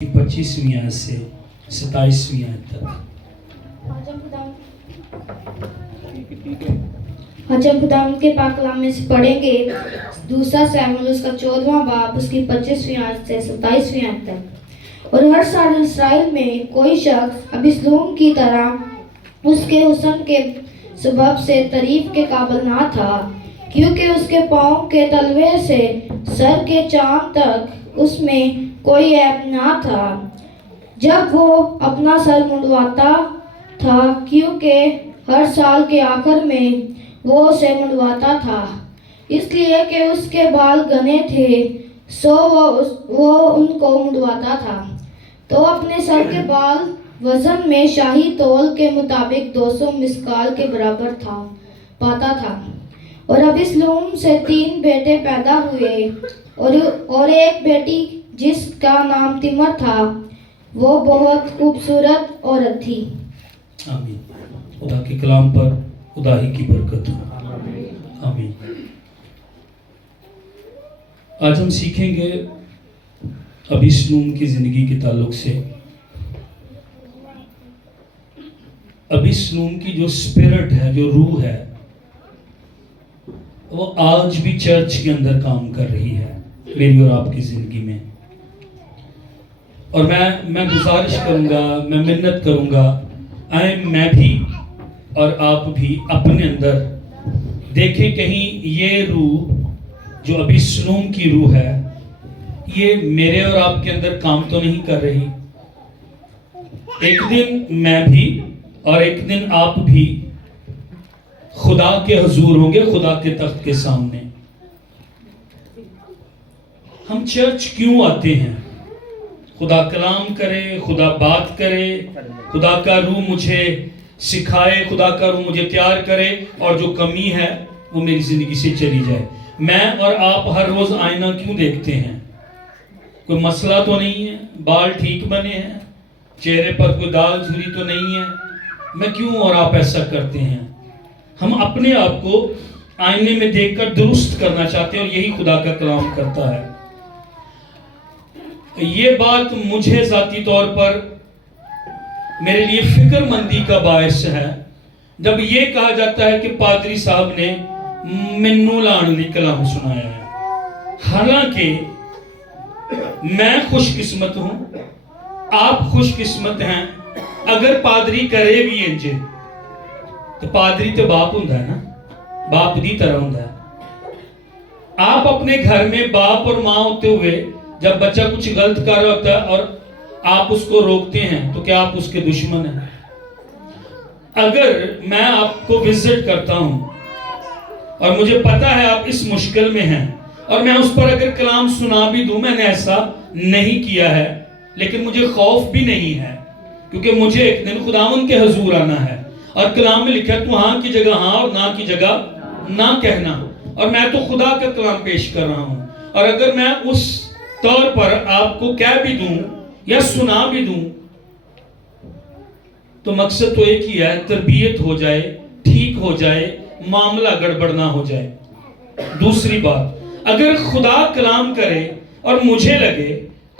25वीं आयत से 27वीं आयत तक। आज हम खुदावंद के पाक कलाम में से पढ़ेंगे दूसरा सैमुएल उसका 14वां बाब उसकी 25वीं आयत से 27वीं आयत तक। और हर साल इसराइल में कोई शख्स अबिस्लोम की तरह उसके हुस्न के सबब से तारीफ के काबिल ना था, क्योंकि उसके पाँव के तलवे से सर के चाँद तक उसमें कोई ऐब ना था जब वो अपना सर मुंडवाता था, क्योंकि हर साल के आखिर में वो उसे मुंडवाता था, इसलिए कि उसके बाल घने थे, सो वो उनको मुंडवाता था। तो अपने सर के बाल वजन में शाही तौल के मुताबिक 200 मिस्काल के बराबर पाता था। और अबिस्लोम से 3 बेटे पैदा हुए और एक बेटी जिसका नाम तिमर था, वो बहुत खूबसूरत औरत थी। आमीन। खुदा के कलाम पर खुदा ही की बरकत हो। आमीन। आज हम सीखेंगे अबिस्लोम की जिंदगी के ताल्लुक से। अबिस्लोम की जो स्पिरिट है, जो रूह है, वो आज भी चर्च के अंदर काम कर रही है, मेरी और आपकी जिंदगी में। और मैं गुजारिश करूंगा, मैं मिन्नत करूंगा, आए मैं भी और आप भी अपने अंदर देखें कहीं ये रूह जो अबिस्लोम की रूह है, ये मेरे और आपके अंदर काम तो नहीं कर रही। एक दिन मैं भी और एक दिन आप भी खुदा के हुजूर होंगे, खुदा के तख्त के सामने। हम चर्च क्यों आते हैं? खुदा कलाम करे, खुदा बात करे, खुदा का रूह मुझे सिखाए, खुदा का रूह मुझे तैयार करे और जो कमी है वो मेरी जिंदगी से चली जाए। मैं और आप हर रोज आईना क्यों देखते हैं? कोई मसला तो नहीं है, बाल ठीक बने हैं, चेहरे पर कोई दाग झुर्री तो नहीं है। मैं क्यों और आप ऐसा करते हैं? हम अपने आप को आईने में देखकर दुरुस्त करना चाहते हैं और यही खुदा का कलाम करता है। ये बात मुझे ज़ाती तौर पर मेरे लिए फिक्रमंदी का बायस है जब ये कहा जाता है कि पादरी साहब ने मैनू लाने दी कलाम सुनाया है। हालांकि मैं खुशकिस्मत हूं, आप खुशकिस्मत हैं अगर पादरी करे भी इंज, तो पादरी तो बाप हुंदा है ना, बाप दी तरह हुंदा है। आप अपने घर में बाप और माँ होते हुए जब बच्चा कुछ गलत कर रहा होता है और आप उसको रोकते हैं, तो क्या आप उसके दुश्मन हैं? अगर मैं आपको विजिट करता हूं और मुझे पता है आप इस मुश्किल में हैं और मैं उस पर अगर कलाम सुना भी दूं, मैंने ऐसा नहीं किया है, लेकिन मुझे खौफ भी नहीं है, क्योंकि मुझे एक दिन खुदावंद के हुजूर आना है और कलाम में लिखा है तू हाँ की जगह हाँ और ना की जगह ना कहना। और मैं तो खुदा का कलाम पेश कर रहा हूं, और अगर मैं उस तौर पर आपको कह भी दूं या सुना भी दूं, तो मकसद तो एक ही है, तरबियत हो जाए, ठीक हो जाए, मामला गड़बड़ ना हो जाए। दूसरी बात, अगर खुदा कलाम करे और मुझे लगे,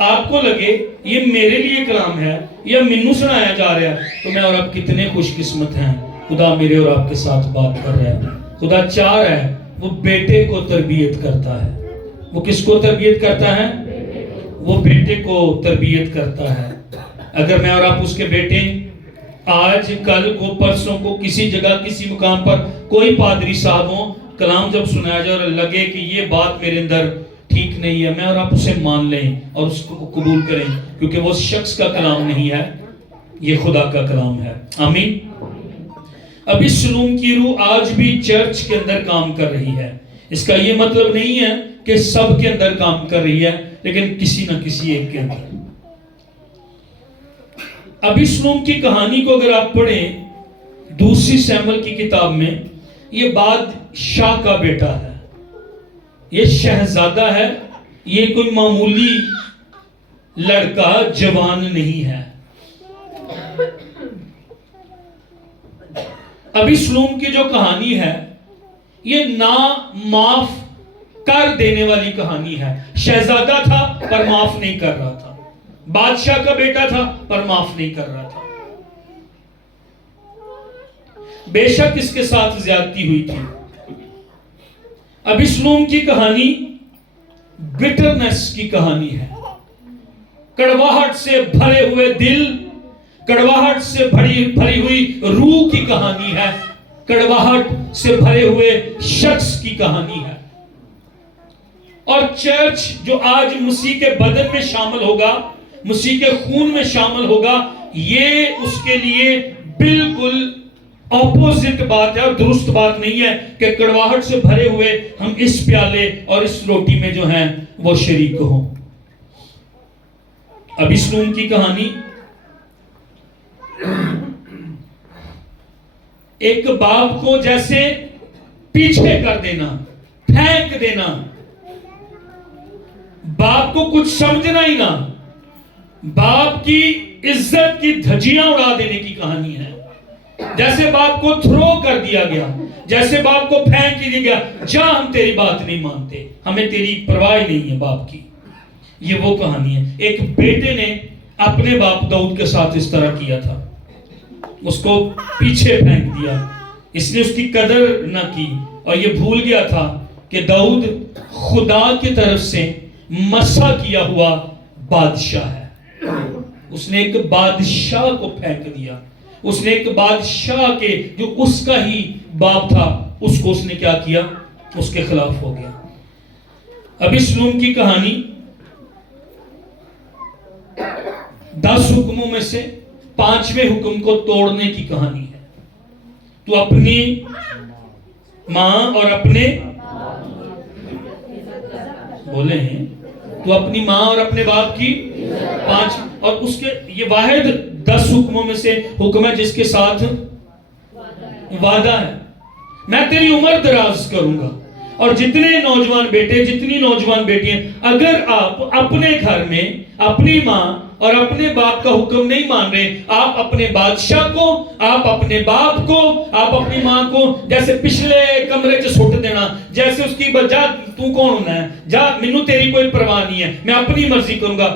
आपको लगे ये मेरे लिए कलाम है या मिन्नू सुनाया जा रहा है, तो मैं और आप कितने खुशकिस्मत हैं। खुदा मेरे और आपके साथ बात कर रहा है। खुदा चाह रहा है, वो बेटे को तरबियत करता है। वो किसको तरबियत करता है? वो बेटे को तरबियत करता है। अगर मैं और आप उसके बेटे आज कल को परसों को किसी जगह किसी मुकाम पर कोई पादरी साहब हो, कलाम जब सुनाया जाए और लगे कि ये बात मेरे अंदर ठीक नहीं है, मैं और आप उसे मान लें और उसको कबूल करें, क्योंकि वो शख्स का कलाम नहीं है, ये खुदा का कलाम है। आमीन। अबिस्लोम की रूह आज भी चर्च के अंदर काम कर रही है। इसका ये मतलब नहीं है कि सब के अंदर काम कर रही है, लेकिन किसी न किसी एक के अंदर। अबिस्लोम की कहानी को अगर आप पढ़ें दूसरी सैमुएल की किताब में, ये बादशाह का बेटा है, ये शहजादा है, ये कोई मामूली लड़का जवान नहीं है। अबिस्लोम की जो कहानी है, ये ना माफ कर देने वाली कहानी है। शहजादा था पर माफ नहीं कर रहा था। بادشاہ کا بیٹا تھا پر معاف نہیں کر رہا تھا. بے شک اس کے ساتھ زیادتی ہوئی تھی. ابیسلوم کی کہانی بٹرنس کی کہانی ہے. کڑواہٹ سے بھرے ہوئے دل، کڑواہٹ سے بھری ہوئی روح کی کہانی ہے. کڑواہٹ سے بھرے ہوئے شخص کی کہانی ہے. اور چرچ جو آج مسیح کے بدن میں شامل ہوگا، مسیح کے خون میں شامل ہوگا، یہ اس کے لیے بالکل اپوزٹ بات ہے اور درست بات نہیں ہے کہ کڑواہٹ سے بھرے ہوئے ہم اس پیالے اور اس روٹی میں جو ہیں وہ شریک ہوں. ابیسلوم کی کہانی ایک باپ کو جیسے پیچھے کر دینا، پھینک دینا، باپ کو کچھ سمجھنا ہی نہ، باپ کی عزت کی دھجیاں اڑا دینے کی کہانی ہے. جیسے باپ کو تھرو کر دیا گیا، جیسے باپ کو پھینک دیا گیا، جا ہم تیری بات نہیں مانتے، ہمیں تیری پرواہ نہیں ہے باپ کی. یہ وہ کہانی ہے. ایک بیٹے نے اپنے باپ داؤد کے ساتھ اس طرح کیا تھا، اس کو پیچھے پھینک دیا. اس نے اس کی قدر نہ کی اور یہ بھول گیا تھا کہ داؤد خدا کی طرف سے مسح کیا ہوا بادشاہ ہے. اس نے ایک بادشاہ کو پھینک دیا. اس نے ایک بادشاہ کے جو اس کا ہی باپ تھا اس کو اس نے کیا کیا؟ اس کے خلاف ہو گیا. ابیسلوم کی کہانی 10 حکموں میں سے 5ویں حکم کو توڑنے کی کہانی ہے. تو اپنی ماں اور اپنے بولے ہیں تو اپنی ماں اور اپنے باپ کی 5 اور اس کے یہ واحد 10 حکموں میں سے حکم ہے جس کے ساتھ وعدہ ہے. میں تیری عمر دراز کروں گا. اور جتنے نوجوان بیٹے، جتنی نوجوان بیٹیاں، اگر آپ اپنے گھر میں اپنی ماں اور اپنے باپ کا حکم نہیں مان رہے، آپ اپنے بادشاہ کو، آپ اپنے باپ کو، آپ اپنی ماں کو جیسے پچھلے کمرے سے سٹ دینا، جیسے اس کی جا تو کون ہونا ہے، جا مینوں تیری کوئی پرواہ نہیں ہے، میں اپنی مرضی کروں گا.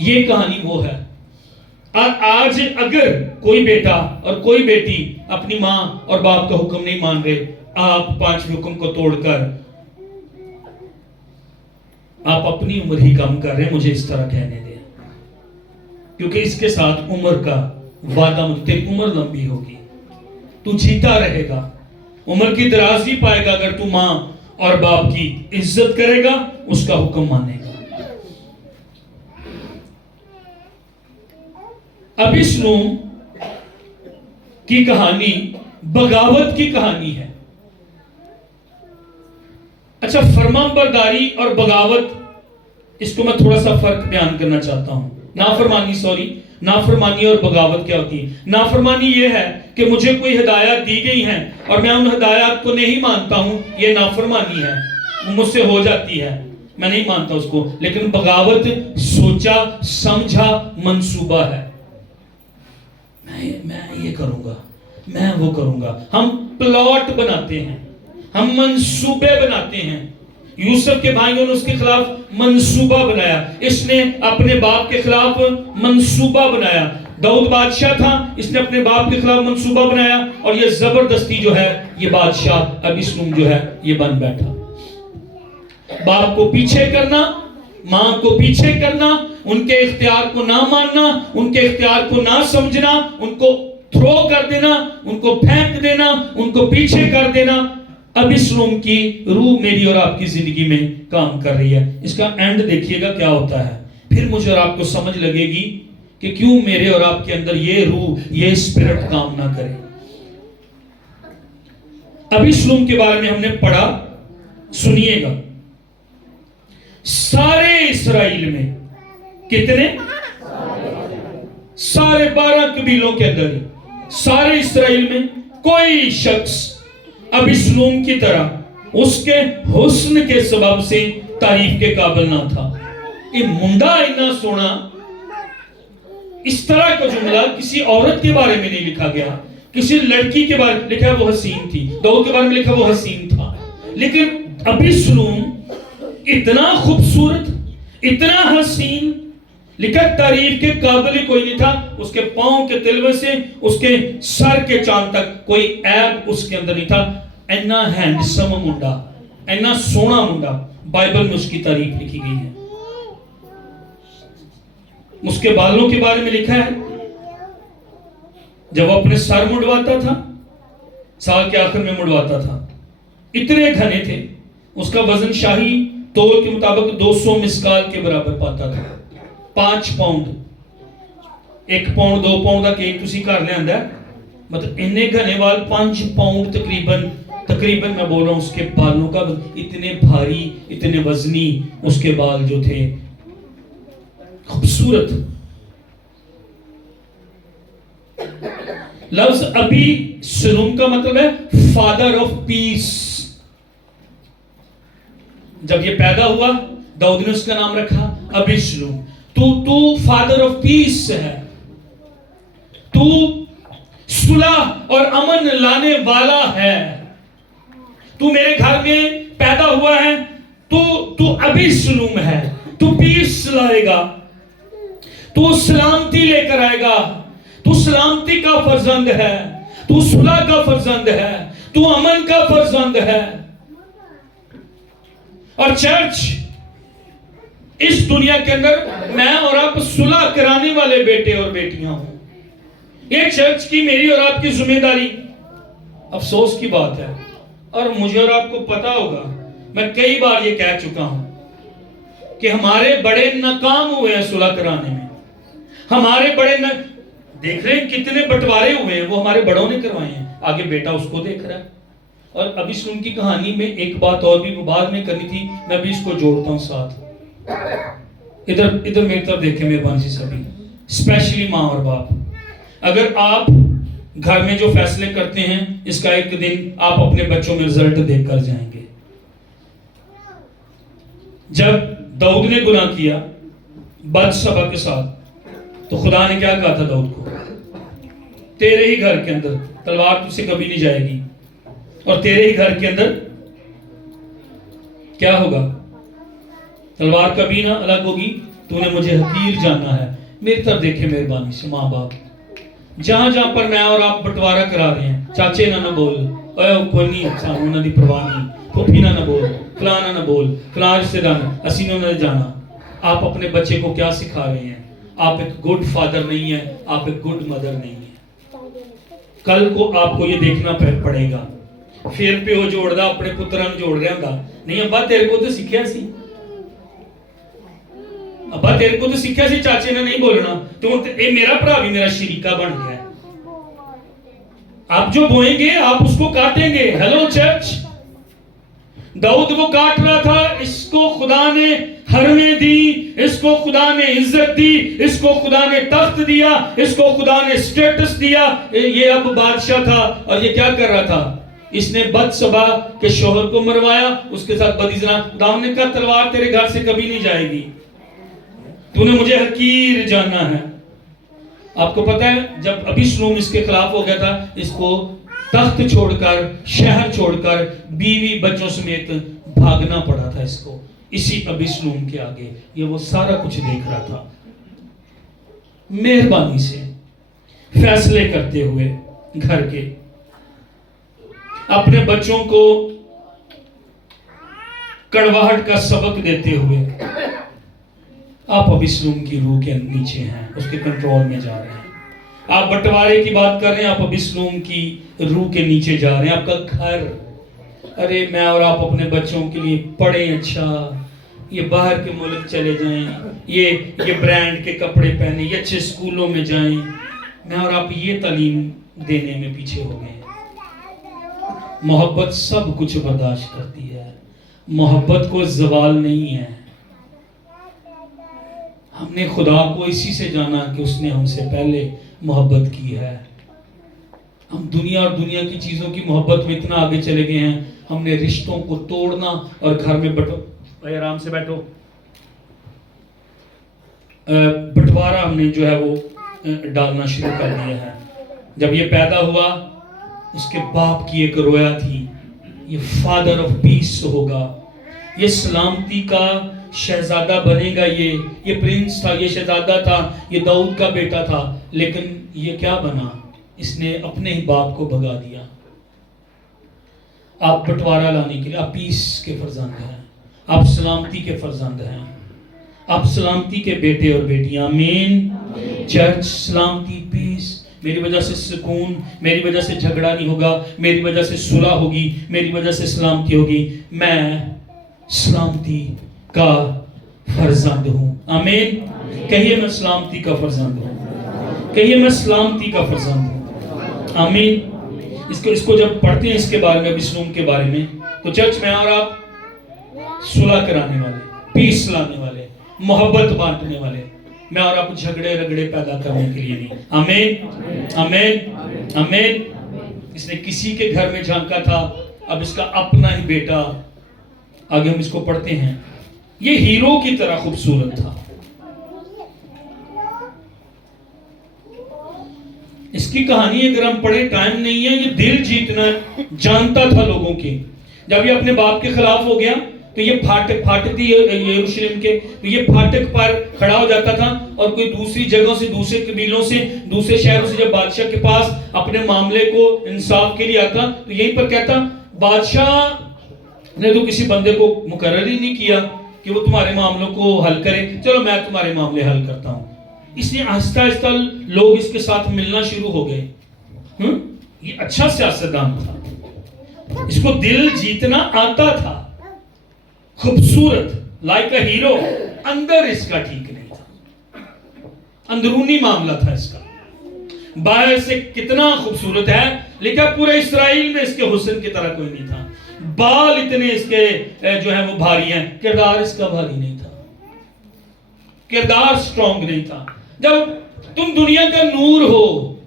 یہ کہانی وہ ہے. اور آج اگر کوئی بیٹا اور کوئی بیٹی اپنی ماں اور باپ کا حکم نہیں مان رہے، آپ 5ویں حکم کو توڑ کر آپ اپنی عمر ہی کم کر رہے ہیں. مجھے اس طرح کہنے دیں، کیونکہ اس کے ساتھ عمر کا وعدہ، تیری عمر لمبی ہوگی، تو جیتا رہے گا، عمر کی درازی پائے گا اگر تو ماں اور باپ کی عزت کرے گا، اس کا حکم مانے گا. ابیسلوم کی کہانی بغاوت کی کہانی ہے. اچھا، فرمانبرداری اور بغاوت، اس کو میں تھوڑا سا فرق بیان کرنا چاہتا ہوں. نافرمانی اور بغاوت کیا ہوتی ہے؟ نافرمانی یہ ہے کہ مجھے کوئی ہدایات دی گئی ہیں اور میں ان ہدایات کو نہیں مانتا ہوں، یہ نافرمانی ہے، مجھ سے ہو جاتی ہے، میں نہیں مانتا اس کو. لیکن بغاوت سوچا سمجھا منصوبہ ہے. میں یہ کروں گا، میں وہ کروں گا. ہم پلاٹ بناتے ہیں، ہم منصوبے بناتے ہیں. یوسف کے بھائیوں نے اس کے خلاف منصوبہ بنایا، اس نے اپنے باپ کے خلاف منصوبہ بنایا. داؤد بادشاہ تھا، اس نے اپنے باپ کے خلاف منصوبہ بنایا اور یہ زبردستی جو ہے یہ بادشاہ ابیسلوم جو ہے یہ بن بیٹھا. باپ کو پیچھے کرنا، ماں کو پیچھے کرنا، ان کے اختیار کو نہ ماننا، ان کے اختیار کو نہ سمجھنا، ان کو تھرو کر دینا، ان کو پھینک دینا، ان کو پیچھے کر دینا. ابیسلوم کی روح میری اور آپ کی زندگی میں کام کر رہی ہے. اس کا اینڈ دیکھیے گا کیا ہوتا ہے. پھر مجھے اور آپ کو سمجھ لگے گی کہ کیوں میرے اور آپ کے اندر یہ روح، یہ اسپرٹ کام نہ کرے. ابیسلوم کے بارے میں ہم نے پڑھا، سنیے گا. سارے اسرائیل میں کتنے؟ سارے 12 قبیلوں کے اندر سارے اسرائیل میں کوئی شخص ابیسلوم کی طرح اس کے حسن کے سبب سے تعریف کے قابل نہ تھا. یہ منڈا اتنا سونا، اس طرح کا جملہ کسی عورت کے بارے میں نہیں لکھا گیا، کسی لڑکی کے بارے میں لکھا وہ حسین تھی. داؤد کے بارے میں لکھا وہ حسین تھا. لیکن ابیسلوم اتنا خوبصورت، اتنا حسین، लिखा तारीफ के काबिल ही कोई नहीं था, उसके पांव के तिलवे से उसके सर के चांद तक कोई ऐब उसके अंदर नहीं था। इन्ना हैंडसम मुंडा, इन्ना सोना मुंडा, बाइबल में उसकी तारीफ लिखी गई है। उसके बालों के बारे में लिखा है, जब वो अपने सर मुड़वाता था, साल के आखिर में मुड़वाता था, इतने घने थे, उसका वजन शाही तौल के मुताबिक 200 मिसकाल के बराबर पाता था। 5 पाउंड, 1 पाउंड 2 पाउंड का केक तुसी घर ले आंदा, मतलब इन्ने घने वाल 5 पाउंड तकरीबन मैं बोल रहा हूं उसके बालों का, इतने भारी इतने वजनी उसके बाल जो थे, खूबसूरत। लफ्ज अबी सलूम का मतलब है फादर ऑफ पीस। जब ये पैदा हुआ, दाऊद ने उसका नाम रखा अबी सलूम। तू फादर ऑफ पीस है, तू सुलह और अमन लाने वाला है। तू मेरे घर में पैदा हुआ है, तू अबी सलूम है, तू पीस लाएगा, तू सलामती लेकर आएगा, तू सलामती का फर्जंद है, तू सुलह का फर्जंद है, तू अमन का फर्जंद है। और चर्च, इस दुनिया के अंदर मैं और आप सुलह कराने वाले बेटे और बेटियां हूं। ये चर्च की मेरी और आपकी जिम्मेदारी। अफसोस की बात है, और मुझे और आपको पता होगा, मैं कई बार ये कह चुका हूं कि हमारे बड़े नाकाम हुए हैं सुलह कराने में। हमारे बड़े देख रहे हैं कितने बंटवारे हुए हैं, वो हमारे बड़ों ने करवाए हैं, आगे बेटा उसको देख रहा है। और अभी सुन की कहानी में एक बात और भी बाद में करनी थी, मैं भी इसको जोड़ता हूं साथ। इधर मेरी तरफ देखें मेहरबानी से सभी, स्पेशली माँ और बाप। अगर आप घर में जो फैसले करते हैं, इसका एक दिन आप अपने बच्चों में रिजल्ट देख कर जाएंगे। जब दाऊद ने गुनाह किया बत्शबा के साथ, तो खुदा ने क्या कहा था दाऊद को? तेरे ही घर के अंदर तलवार तुझसे कभी नहीं जाएगी, और तेरे ही घर के अंदर क्या होगा? तलवार कभी ना अलग होगी। तूने मुझे हकीर जाना है। मेरी तरफ देखे मेहरबानी से माँ बाप, जहां जहां पर मैं और आप बंटवारा करा रहे हैं, चाचे ना बोल, कोई नहीं सानू उन्हां दी परवाह नहीं, फूफी ना बोल, फलाना ना बोल, फलां रिश्तेदार असीं उन्हां दे जाना। आप अपने बच्चे को क्या सिखा रहे हैं? आप एक गुड फादर नहीं है, आप एक गुड मदर नहीं है। कल को आपको ये देखना पड़ेगा। फिर प्यो जोड़दा अपने पुत्रां नूं जोड़ रहा हुंदा, नहीं अब्बा तेरे को तो सीखिया सी, अब्बा तेरे को तो सीखिया सी, चाचे ने नहीं बोलना, तो ये मेरा भरा भी मेरा शरीका बन गया। आप जो बोएंगे आप उसको काटेंगे। हेलो चर्च, दाऊद वो काट रहा था, इसको खुदा ने हरमें दी, इसको खुदा ने इज्जत दी, इसको खुदा ने तख्त दिया, इसको खुदा ने स्टेटस दिया। ये अब बादशाह था, और ये क्या कर रहा था? इसने बत्शबा के शोहर को मरवाया, उसके साथ बदिजना। दाऊद ने कहा तलवार तेरे घर से कभी नहीं जाएगी, तूने मुझे हकीर जाना है। आपको पता है जब अबीशलोम इसके खिलाफ हो गया था, इसको तख्त छोड़कर, शहर छोड़कर, बीवी बच्चों समेत भागना पड़ा था इसको, इसी अबीशलोम के आगे। ये वो सारा कुछ देख रहा था। मेहरबानी से फैसले करते हुए घर के, अपने बच्चों को कड़वाहट का सबक देते हुए, आप अबीशलोम की रूह के नीचे हैं, उसके कंट्रोल में जा रहे हैं। आप बंटवारे की बात कर रहे हैं, आप अबीशलोम की रूह के नीचे जा रहे हैं। आपका घर, अरे मैं और आप अपने बच्चों के लिए पढ़े अच्छा, ये बाहर के मुल्क चले जाएं, ये ब्रांड के कपड़े पहने, ये अच्छे स्कूलों में जाएं। मैं और आप ये तालीम देने में पीछे हो गए हैं। मोहब्बत सब कुछ बर्दाश्त करती है, मोहब्बत को ज़वाल नहीं है। हमने खुदा को इसी से जाना कि उसने हमसे पहले मोहब्बत की है। हम दुनिया और दुनिया की चीज़ों की मोहब्बत में इतना आगे चले गए हैं, हमने रिश्तों को तोड़ना और घर में भाई आराम से बैठो, बंटवारा हमने जो है वो डालना शुरू कर दिया है। जब ये पैदा हुआ, उसके बाप की एक रोया थी, ये फादर ऑफ पीस होगा, ये सलामती का शहजादा बनेगा, ये प्रिंस था, ये शहजादा था, ये दाऊद का बेटा था, लेकिन ये क्या बना? इसने अपने ही बाप को भगा दिया। आप बंटवारा लाने के लिए, आप पीस के फर्जंद हैं, आप सलामती के फर्जंद हैं, आप सलामती के बेटे और बेटियां। आमीन। चर्च, सलामती, पीस। मेरी वजह से सुकून, मेरी वजह से झगड़ा नहीं होगा, मेरी वजह से सुलह होगी, मेरी वजह से सलामती होगी। मैं सलामती का फर्जंद हूँ। आमीन। कहिए मैं सलामती का फर्जंद हूँ, कहिए मैं सलामती का फर्जंद हूँ। आमीन। इसको जब पढ़ते हैं इसके बारे में, अबिशलोम के बारे में, तो चर्च में और आप सुलह कराने वाले, पीस लाने वाले, मोहब्बत बांटने वाले, मैं और आप झगड़े रगड़े पैदा करने के लिए नहीं। आमीन, आमीन, आमीन। इसने किसी के घर में झांका था, अब इसका अपना ही बेटा। आगे हम इसको पढ़ते हैं। ये हीरो की तरह खूबसूरत था। इसकी कहानी अगर हम पढ़े, टाइम नहीं है, ये दिल जीतना जानता था लोगों के। जब ये अपने बाप के खिलाफ हो गया तो ये फाटक थी यरूशलेम के, तो ये फाटक पर खड़ा हो जाता था और कोई दूसरी जगहों से, दूसरे कबीलों से, दूसरे शहरों से जब बादशाह के पास अपने मामले को इंसाफ के लिए आता तो यहीं पर कहता, बादशाह ने तो किसी बंदे को मुकर्रर ही नहीं किया कि वो तुम्हारे मामलों को हल करे, चलो मैं तुम्हारे मामले हल करता हूं। इसलिए आहिस्ता आहिस्ता लोग इसके साथ मिलना शुरू हो गए। ये अच्छा सियासतदान था, इसको दिल जीतना आता था, खूबसूरत, लाइक अ हीरो। अंदर इसका ठीक नहीं था, अंदरूनी मामला था इसका। बाहर से कितना खूबसूरत है, लेकिन पूरे इस्राएल में इसके हुस्न की तरह कोई नहीं था। बाल इतने इसके जो है वो भारी हैं, किरदार इसका भारी नहीं था, किरदार स्ट्रॉन्ग नहीं था। जब तुम दुनिया का नूर हो,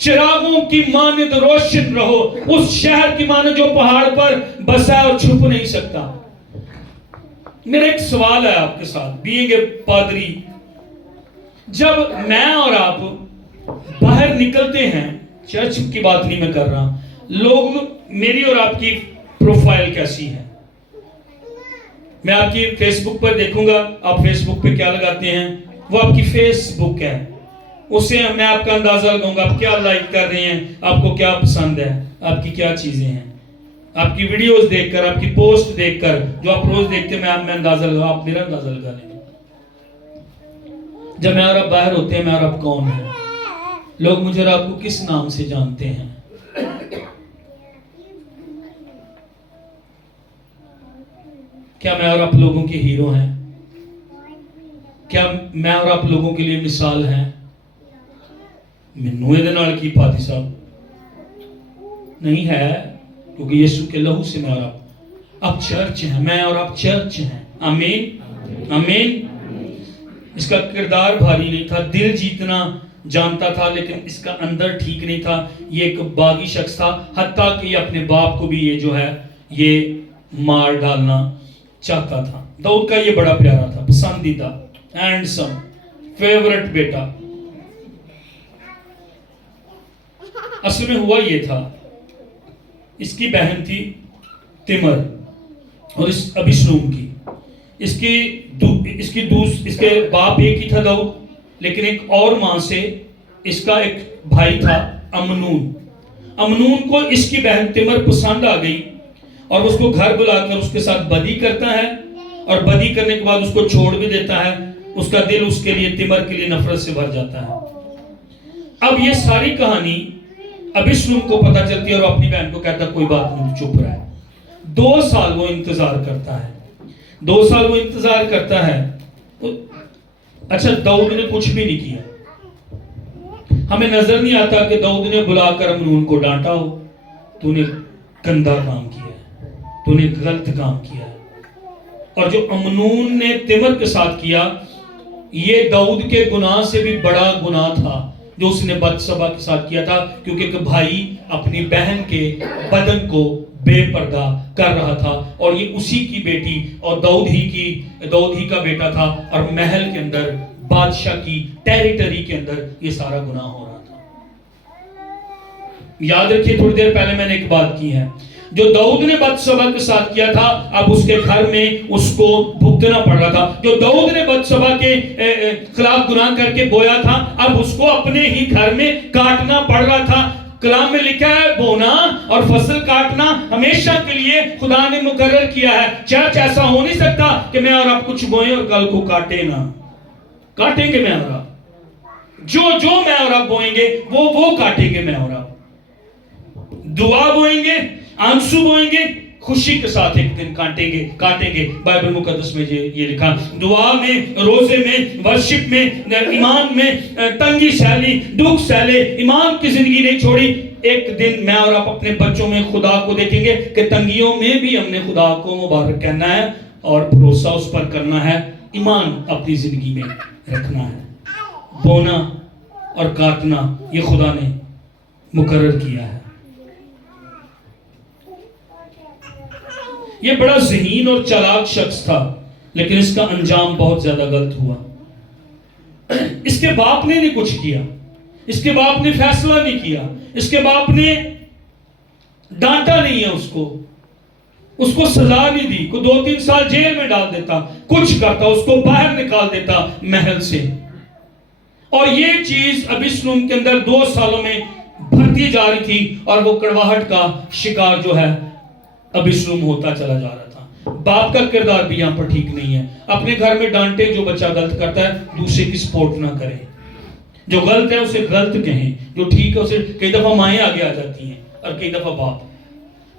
चिरागों की मानद रोशन रहो, उस शहर की मानद जो पहाड़ पर बसा और छुप नहीं सकता। मेरा एक सवाल है आपके साथ, बीइंग ए पादरी, जब मैं और आप बाहर निकलते हैं, चर्च की बात नहीं मैं कर रहा, लोग मेरी और आपकी प्रोफाइल कैसी है? मैं आपकी फेसबुक पर देखूंगा, आप फेसबुक पे क्या लगाते हैं, वो आपकी फेसबुक है, उससे मैं आपका अंदाजा लगाऊंगा आप क्या लाइक कर रहे हैं, आपको क्या पसंद है, आपकी क्या चीजें हैं। आपकी वीडियोस देखकर, आपकी पोस्ट देखकर, जो आप रोज देखते हैं, मैं अंदाजा लगा, आप मेरा अंदाजा लगा लेंगे। जब मैं और आप बाहर होते हैं, मैं और आप कौन है, लोग मुझे और आपको किस नाम से जानते हैं? क्या मैं और आप लोगों के हीरो हैं? क्या मैं और आप लोगों के लिए मिसाल हैं? मैनू ਇਹਦੇ ਨਾਲ ਕੀ पादी साहब नहीं है, क्योंकि यीशु के लहू से मैं और आप चर्च हैं, मैं और आप चर्च हैं। आमीन, आमीन। इसका किरदार भारी नहीं था, दिल जीतना जानता था, लेकिन इसका अंदर ठीक नहीं था। ये एक बागी शख्स था, हत्ता कि अपने बाप को भी ये जो है ये मार डालना चाहता था। दाऊद का ये बड़ा प्यारा था, पसंदीदा, हैंडसम, फेवरेट बेटा। असल में हुआ ये था, इसकी बहन थी तिमर और इस अबिशलोम की, इसके बाप एक ही था दाऊद, लेकिन एक और मां से इसका एक भाई था अमनून को इसकी बहन तिमर पसंद आ गई और उसको घर बुलाकर उसके साथ बदी करता है, और बदी करने के बाद उसको छोड़ भी देता है। उसका दिल उसके लिए, तिमर के लिए नफरत से भर जाता है। अब ये सारी कहानी अबिशलोम को पता चलती है और अपनी बहन को कहता कोई बात नहीं, चुप रहा है। 2 साल वो इंतजार करता है, 2 साल वो इंतजार करता है। तो अच्छा, दाऊद ने कुछ भी नहीं किया। हमें नजर नहीं आता कि दाऊद ने बुलाकर अमनून को डांटा हो, तूने गंदा काम किया है, तूने गलत काम किया है। और जो अमनून ने तिमर के साथ किया, ये दाऊद के गुनाह से भी बड़ा गुनाह था जो उसने बत्सबा के साथ किया था, क्योंकि एक भाई अपनी बहन के बदन को बेपर्दा कर रहा था, और ये उसी की बेटी और दाऊद ही का बेटा था, और महल के अंदर, बादशाह की टेरिटरी के अंदर ये सारा गुनाह हो रहा था। याद रखिए, थोड़ी देर पहले मैंने एक बात की है, जो दाऊद ने बत्शबा के साथ किया था, अब उसके घर में उसको भुगतना पड़ रहा था। जो दाऊद ने बत्शबा के खिलाफ गुनाह करके बोया था, अब उसको अपने ही घर में काटना पड़ रहा था। कलाम में लिखा है बोना और फसल काटना हमेशा के लिए खुदा ने मुकर्रर किया है। चर्च ऐसा हो नहीं सकता कि मैं और आप कुछ बोए और कल को काटे ना। काटेंगे मैं और आप, जो मैं और आप बोएंगे वो काटेंगे मैं और आप। दुआ बोएंगे, आंसू बोएंगे, खुशी के साथ एक दिन काटेंगे। बाइबल मुकद्दस में ये लिखा, दुआ में, रोजे में, वर्शिप में, ईमान में तंगी सहली, दुख सहले, ईमान की जिंदगी नहीं छोड़ी। एक दिन मैं और आप अपने बच्चों में खुदा को देखेंगे कि तंगियों में भी हमने खुदा को मुबारक कहना है और भरोसा उस पर करना है, ईमान अपनी जिंदगी में रखना है। बोना और काटना ये खुदा ने मुकर्रर किया है। ये बड़ा ज़हीन और चालाक शख्स था, लेकिन इसका अंजाम बहुत ज्यादा गलत हुआ। इसके बाप ने नहीं कुछ किया, इसके बाप ने फैसला नहीं किया, इसके बाप ने डांटा नहीं है उसको सजा नहीं दी, को 2-3 साल जेल में डाल देता, कुछ करता, उसको बाहर निकाल देता महल से। और ये चीज अबिशलोम के अंदर 2 सालों में बढ़ती जा रही थी और वो कड़वाहट का शिकार जो है अबिशलोम होता चला जा रहा था। बाप का किरदार भी यहाँ पर ठीक नहीं है। अपने घर में डांटे जो बच्चा गलत करता है, दूसरे की सपोर्ट ना करे। जो गलत है उसे गलत कहें, जो ठीक है उसे। कई दफा माएँ आगे आ जाती हैं और कई दफा बाप।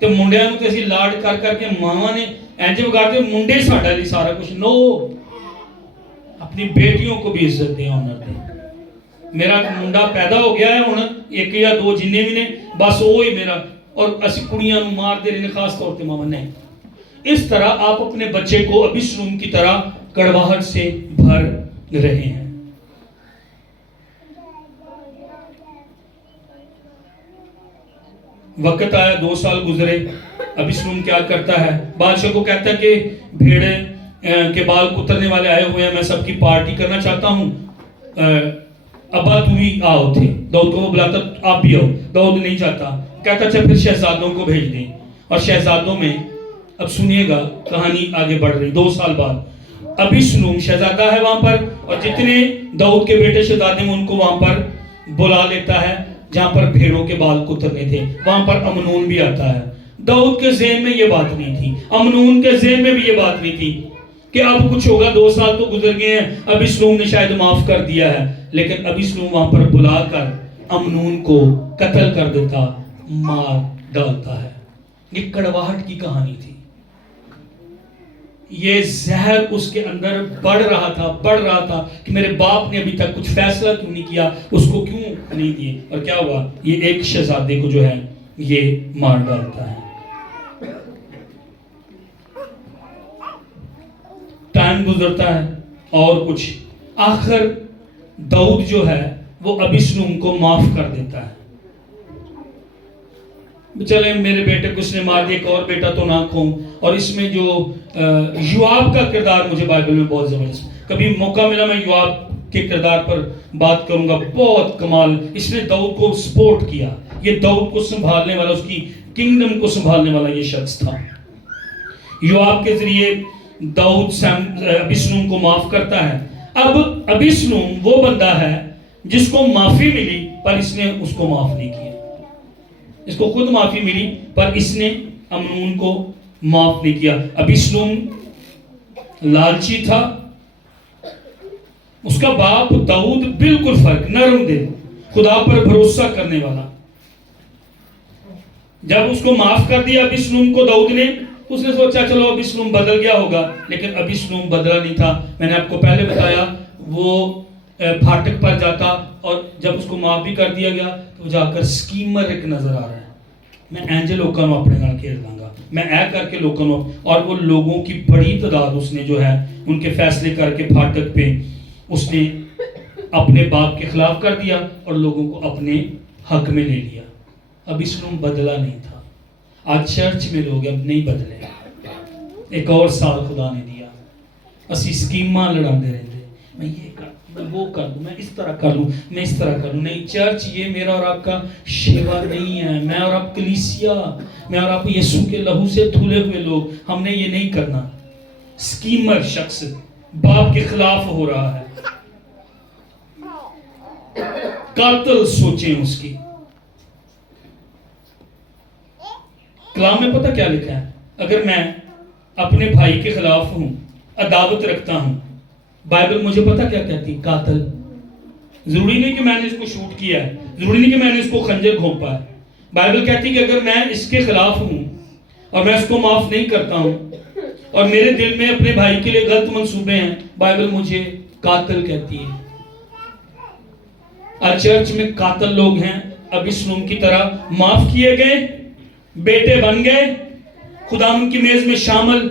तो मुंडिया नूं ते असीं लाड कर करके मावां ने इंज विगाड़ते, मुंडे साडा लई सारा कुछ। नो, अपनी बेटियों को भी इज्जत दें, ऑनर दें। मेरा मुंडा पैदा हो गया है हुण, 1 या 2 जिन्ने भी ने, बस वो ही मेरा। और असी कुड़ियां नूं मारदे रहे, खास तौर पे मामा नहीं। इस तरह आप अपने बच्चे को अबिशलोम की तरह कड़वाहट से भर रहे हैं। वक्त आया, 2 साल गुजरे, अबिशलोम क्या करता है, बादशाह को कहता है कि भेड़े के बाल कुतरने वाले आए हुए हैं, मैं सबकी पार्टी करना चाहता हूं, अब्बा तुम ही आओ थे। दाऊद को वो बुलाता, आप भी आओ। दाऊद नहीं चाहता, कहता अच्छा फिर शहजादों को भेज दें। और शहजादों में, अब सुनिएगा कहानी आगे बढ़ रही। 2 साल बाद अबिशलोम शहजादा है वहां पर, और जितने दाऊद के बेटे शहजादे में उनको वहां पर बुला लेता है जहां पर भेड़ों के बाल कुतरने थे। वहां पर अमनून भी आता है। दाऊद के ज़हन में ये बात नहीं थी, अमनून के ज़हन में भी ये बात नहीं थी कि अब कुछ होगा। 2 साल तो गुजर गए हैं, अबिशलोम ने शायद माफ कर दिया है, लेकिन अबिशलोम वहां पर बुलाकर अमनून को कत्ल कर देता, मार डालता है। ये कड़वाहट की कहानी थी। ये जहर उसके अंदर बढ़ रहा था कि मेरे बाप ने अभी तक कुछ फैसला क्यों नहीं किया, उसको क्यों नहीं दिए। और क्या हुआ, ये एक शहजादे को जो है ये मार डालता है। टाइम गुजरता है और कुछ, आखिर दाऊद जो है वो अबिशलोम को माफ कर देता है। चले मेरे बेटे को उसने मार दिया, एक और बेटा तो ना खो। और इसमें जो योआब का किरदार मुझे बाइबल में बहुत जबरदस्त, कभी मौका मिला मैं योआब के किरदार पर बात करूंगा। बहुत कमाल, इसने दाऊद को सपोर्ट किया। ये दाऊद को संभालने वाला, उसकी किंगडम को संभालने वाला ये शख्स था। योआब के जरिए दाऊद अबिशलोम को माफ करता है। अब अबिशलोम वो बंदा है जिसको माफी मिली पर इसने उसको माफ नहीं किया। इसको खुद माफी मिली पर इसने अमनून को माफ नहीं किया। अबिशलोम लालची था, उसका बाप दाऊद बिल्कुल फर्क, नरम दिल, खुदा पर भरोसा करने वाला। जब उसको माफ कर दिया अबिशलोम को दाऊद ने, उसने सोचा चलो अबिशलोम बदल गया होगा, लेकिन अबिशलोम बदला नहीं था। मैंने आपको पहले बताया, वो फाटक पर जाता और जब उसको माफ भी कर दिया गया तो जाकर स्कीमर एक नजर आ रहा है, मैं एंजे लोगों को अपने नाल खेल लांगा, मैं ऐ करके लोगों को। और वो लोगों की बड़ी तादाद उसने जो है उनके फैसले करके फाटक पे उसने अपने बाप के खिलाफ कर दिया और लोगों को अपने हक में ले लिया। अबिशलोम बदला नहीं था। आज चर्च में लोग अब नहीं बदले। एक और साल खुदा ने दिया, असी स्कीमां लड़ाते रहते, मैं ये कर میں وہ کر لوں، میں اس طرح کر لوں، میں اس طرح کر لوں. نہیں، چرچ یہ میرا اور آپ کا شیوا نہیں ہے. میں اور آپ کلیسیا، میں اور آپ یسوع کے لہو سے دھلے ہوئے لوگ، ہم نے یہ نہیں کرنا. سکیمر شخص باپ کے خلاف ہو رہا ہے، قاتل سوچیں اس کی. کلام میں پتہ کیا لکھا ہے؟ اگر میں اپنے بھائی کے خلاف ہوں، عداوت رکھتا ہوں، بائبل مجھے پتہ کیا کہتی؟ قاتل. ضروری نہیں کہ میں نے اس کو شوٹ کیا ہے، ضروری نہیں کہ میں نے اس کو خنجر گھونپا ہے. بائبل کہتی کہ اگر میں اس کے خلاف ہوں اور میں اس کو معاف نہیں کرتا ہوں اور میرے دل میں اپنے بھائی کے لیے غلط منصوبے ہیں، بائبل مجھے قاتل کہتی ہے. آج چرچ میں قاتل لوگ ہیں، ابیسلوم کی طرح معاف کیے گئے، بیٹے بن گئے، خداوند کی میز میں شامل،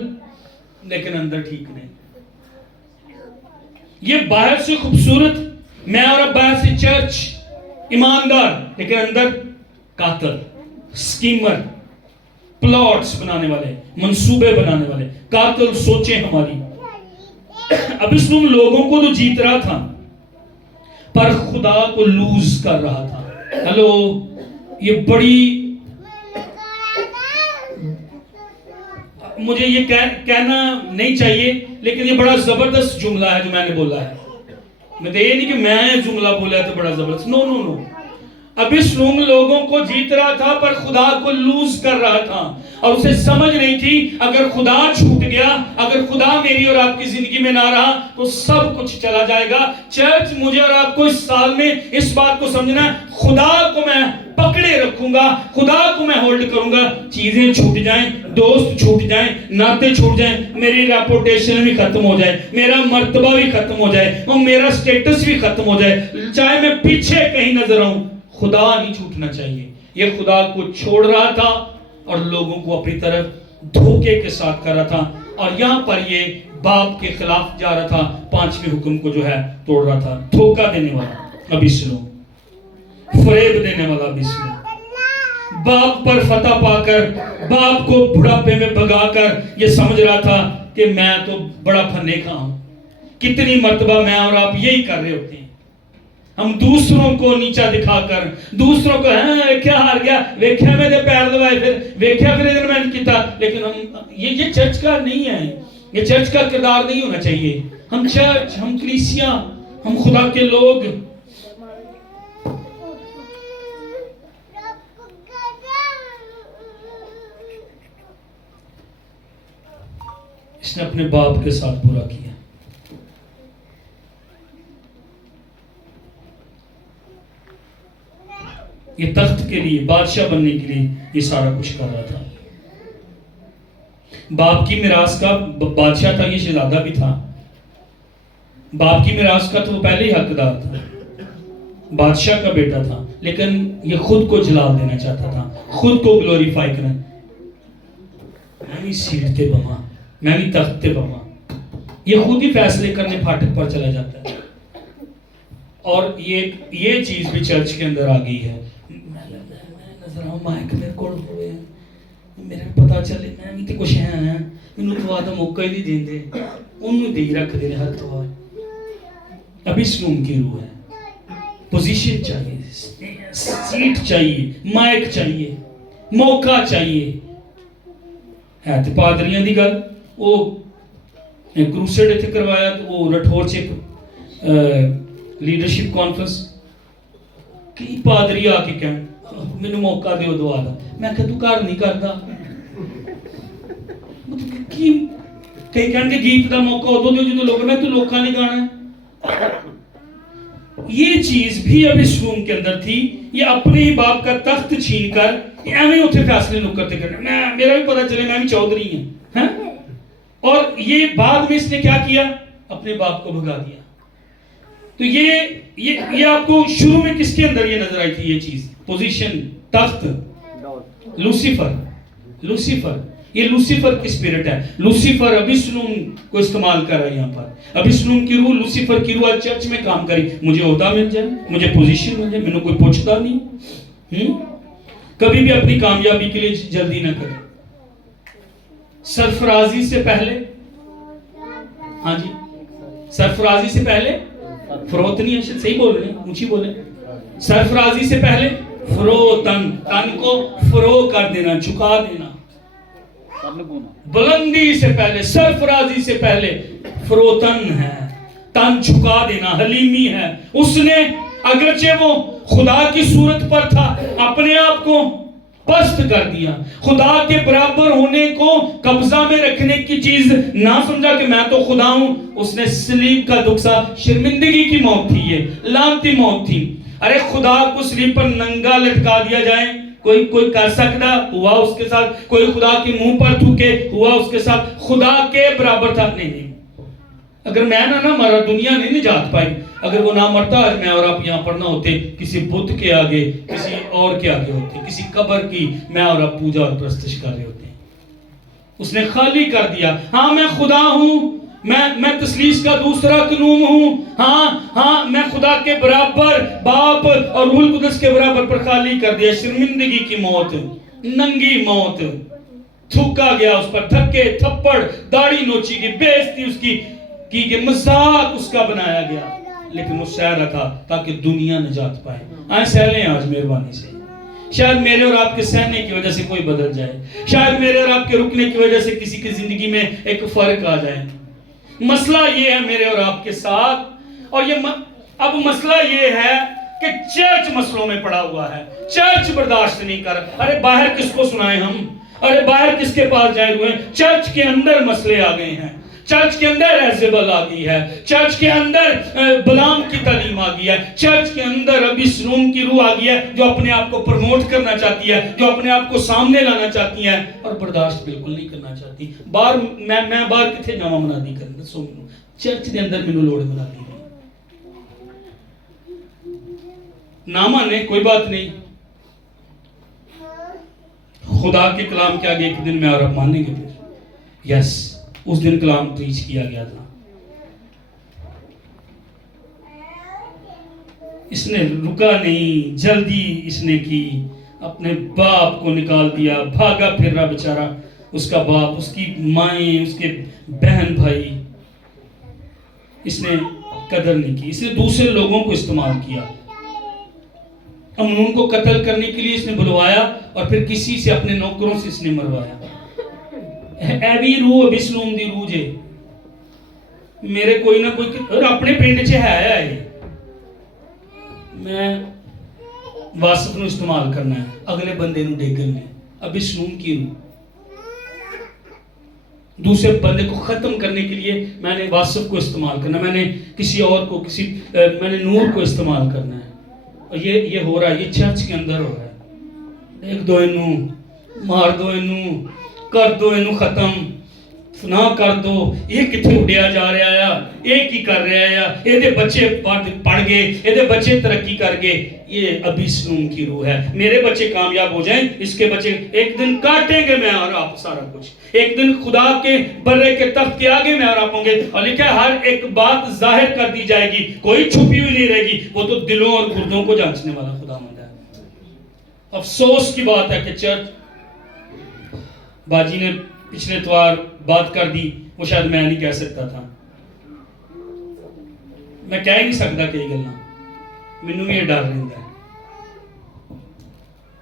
لیکن اندر ٹھیک نہیں. یہ باہر سے خوبصورت، میں اور اب باہر سے چرچ ایماندار، لیکن اندر قاتل، سکیمر، پلاٹس بنانے والے، منصوبے بنانے والے، قاتل سوچیں ہماری. ابیسلوم لوگوں کو تو جیت رہا تھا پر خدا کو لوز کر رہا تھا. ہلو، یہ بڑی، مجھے یہ کہنا نہیں چاہیے لیکن یہ بڑا زبردست جملہ ہے جو میں نے بولا ہے. میں تو یہ نہیں کہ میں جملہ بولا ہے تو بڑا زبردست، نو نو نو. ابیسلوم لوگوں کو جیت رہا تھا پر خدا کو لوز کر رہا تھا، اور اسے سمجھ نہیں تھی اگر خدا چھوٹ گیا، اگر خدا میری اور آپ کی زندگی میں نہ رہا تو سب کچھ چلا جائے گا. چرچ مجھے اور آپ کو اس سال میں اس بات کو سمجھنا ہے، خدا کو میں پکڑے رکھوں گا، خدا کو میں ہولڈ کروں گا. چیزیں چھوٹ جائیں، دوست چھوٹ جائیں، ناطے چھوٹ جائیں، میری ریپوٹیشن بھی ختم ہو جائے، میرا مرتبہ بھی ختم ہو جائے اور میرا سٹیٹس بھی ختم ہو جائے، چاہے میں پیچھے کہیں نظر آؤں، خدا نہیں چھوٹنا چاہیے. یہ خدا کو چھوڑ رہا تھا اور لوگوں کو اپنی طرف دھوکے کے ساتھ کر رہا تھا، اور یہاں پر یہ باپ کے خلاف جا رہا تھا، 5ویں حکم کو جو ہے توڑ رہا تھا. دھوکہ دینے والا ابیسلوم، فریب دینے والا ابیسلوم، باپ پر فتح پا کر، باپ کو بڑھاپے میں بھگا کر یہ سمجھ رہا تھا کہ میں تو بڑا پھنے کا ہوں. کتنی مرتبہ میں اور آپ یہی کر رہے ہوتے ہیں، ہم دوسروں کو نیچا دکھا کر، دوسروں کو کیا ہار گیا، ویکھیا میں دے پیر دبائے، پھر ویکھیا پھر ادھر میں نے کیتا. لیکن ہم یہ چرچ کا نہیں ہے، یہ چرچ کا کردار نہیں ہونا چاہیے. ہم چرچ، ہم کلیسیا، ہم خدا کے لوگ، اس نے اپنے باپ کے ساتھ برا کیا. یہ تخت کے لیے، بادشاہ بننے کے لیے یہ سارا کچھ کر رہا تھا. باپ کی میراث کا بادشاہ تھا، یہ شہزادہ بھی تھا. باپ کی میراث کا تو وہ پہلے ہی حقدار تھا، بادشاہ کا بیٹا تھا، لیکن یہ خود کو جلال دینا چاہتا تھا، خود کو گلوریفائی کرنا. میں بھی سیٹ تے بما، میں بھی تخت تے بما. یہ خود ہی فیصلے کرنے پھاٹک پر چلا جاتا ہے. اور یہ چیز بھی چرچ کے اندر آ گئی ہے. نظر آؤں مائک میرے کوڑ ہوئے ہیں، میرے پتا چلے میں بھی تے کچھ ہیں، انہوں دعا دا موقع ہی نہیں دیں دے، انہوں دے رکھ دے ہر دعا. ابیسلوم کی روح ہے، پوزیشن چاہیے، سیٹ چاہیے، مائک چاہیے، موقع چاہیے. ہے تو پادریاں دی گل، وہ کروسیڈ اتنے کروایا تو وہ رٹھور سے لیڈرشپ کانفرنس، کئی پادری آ کے کہیں مینوں موقع دیو دعا دا. میں کہ تو گھر نہیں کردا، کئی کہیں گے گیت دا موقع ادو دیو جدو لوگ، میں تو لوکاں نے گانا ہے. یہ چیز بھی ابیسلوم کے اندر تھی. یہ اپنے ہی باپ کا تخت چھین کر ایویں اتنے فیصلے نکرتے کرنا، میرا بھی پتا چلے میں بھی چودھری ہوں. اور یہ بعد میں اس نے کیا کیا، اپنے باپ کو بھگا دیا. تو یہ آپ کو شروع میں کس کے اندر یہ نظر آئی تھی؟ یہ چیز، پوزیشن، تخت، لوسیفر. یہ لوسیفر کی اسپرٹ ہے. لوسیفر ابیسلوم کو استعمال کر رہا ہے. یہاں پر ابیسلوم کی روح، لوسیفر کی روح چرچ میں کام کری. مجھے عہدہ مل جائے، مجھے پوزیشن مل جائے، میں نے کوئی پوچھتا نہیں. کبھی بھی اپنی کامیابی کے لیے جلدی نہ کرے. سرفرازی سے پہلے، ہاں جی، سرفرازی سے پہلے فروتنی ہے، صحیح بول رہے ہیں، اونچی بولیں. سرفرازی سے پہلے فروتن، تن کو فرو کر دینا، جھکا دینا. بلندی سے پہلے، سرفرازی سے پہلے فروتن ہے، تن جھکا دینا، حلیمی ہے. اس نے اگرچہ وہ خدا کی صورت پر تھا، اپنے آپ کو پست کر دیا. خدا کے برابر ہونے کو قبضہ میں رکھنے کی چیز نہ سمجھا کہ میں تو خدا ہوں. اس نے صلیب کا دکھ سہا. شرمندگی کی موت تھی، یہ لعنتی موت تھی. ارے خدا کو صلیب پر ننگا لٹکا دیا جائے، کوئی کر سکتا؟ ہوا اس کے ساتھ. کوئی خدا کے منہ پر تھوکے، ہوا اس کے ساتھ. خدا کے برابر تھا. نہیں، اگر میں نہ مرا دنیا نہیں نجات پائی. اگر وہ نہ مرتا آج میں اور آپ یہاں پر نہ ہوتے، کسی بت کے آگے، کسی اور کے آگے ہوتے، کسی قبر کی میں اور آپ پوجا اور پرستش کر رہے ہوتے. اس نے خالی کر دیا. ہاں میں خدا ہوں، میں تثلیث کا دوسرا قنوم ہوں. ہاں میں خدا کے برابر، باپ اور روح القدس کے برابر، پر خالی کر دیا. شرمندگی کی موت، ننگی موت. تھوکا گیا اس پر، دھکے تھپڑ، داڑھی نوچی گئی، بےعزتی اس کی کہ مذاق اس کا بنایا گیا. لیکن وہ سہ رہا تھا تاکہ دنیا نجات پائے. آئیں سہ لیں آج مہربانی سے. شاید میرے اور آپ کے سہنے کی وجہ سے کوئی بدل جائے. شاید میرے اور آپ کے رکنے کی وجہ سے کسی کی زندگی میں ایک فرق آ جائے. مسئلہ یہ ہے میرے اور آپ کے ساتھ، اور اب مسئلہ یہ ہے کہ چرچ مسئلوں میں پڑا ہوا ہے. چرچ برداشت نہیں کر. ارے باہر کس کو سنائیں ہم؟ ارے باہر کس کے پاس جائے ہوئے؟ چرچ کے اندر مسئلے آ گئے ہیں. چرچ کے اندر ایزیبل آ گئی ہے. چرچ کے اندر بلام کی تعلیم آ گئی ہے. چرچ کے اندر ابھی سنوم کی روح آ گئی ہے، جو اپنے آپ کو پروموٹ کرنا چاہتی ہے، جو اپنے آپ کو سامنے لانا چاہتی ہے، اور برداشت بالکل نہیں کرنا چاہتی. میں باہر کتنے جاواں منادی کرنا سو مینوں چرچ دے اندر مینوں لوڑ منادی نہیں. نہ مانے کوئی بات نہیں، خدا کے کلام کے آگے ایک دن میں اور اب مانیں گے. پھر یس، اس دن کلام پریچ کیا گیا تھا. اس نے رکا نہیں، جلدی اس نے کی. اپنے باپ کو نکال دیا، بھاگا پھر رہا بیچارہ اس کا باپ، اس کی مائیں، اس کے بہن بھائی. اس نے قدر نہیں کی. اس نے دوسرے لوگوں کو استعمال کیا. امنون کو قتل کرنے کے لیے اس نے بلوایا، اور پھر کسی سے اپنے نوکروں سے اس نے مروایا. ایوی روح ابسلوم دی روح جے میرے کوئی نہ کوئی اور اپنے پنڈ چ ہے. میں واسف نو استعمال کرنا ہے اگلے بندے نو ڈیگن نہیں. ابسلوم کی روح دوسرے بندے کو ختم کرنے کے لیے میں نے واسف کو استعمال کرنا، میں نے کسی اور کو میں نے نور کو استعمال کرنا ہے. اور یہ ہو رہا ہے، یہ چرچ کے اندر ہو رہا ہے. ایک دو انو مار دو، انو کر دو، انو ختم نہ کر دو. یہ کتنے اڈیا جا رہا ہے، یہ کی کر رہا ہے، یہ بچے پڑھ گئے، یہ بچے ترقی کر گئے. یہ ابسلوم کی روح ہے. میرے بچے کامیاب ہو جائیں، اس کے بچے ایک دن کاٹیں گے میں اور آپ سارا کچھ. ایک دن خدا کے برے کے تخت کے آگے میں اور آپ ہوں گے. اور لکھا ہے ہر ایک بات ظاہر کر دی جائے گی، کوئی چھپی ہوئی نہیں رہے گی. وہ تو دلوں اور گردوں کو جانچنے والا خدا مند ہے. افسوس کی بات ہے کہ چرچ، باجی نے پچھلے اتوار بات کر دی، وہ شاید میں نہیں کہہ سکتا تھا. میں کہہ ہی نہیں سکتا کہ یہ گلنا مینوں بھی یہ ڈر رہتا ہے.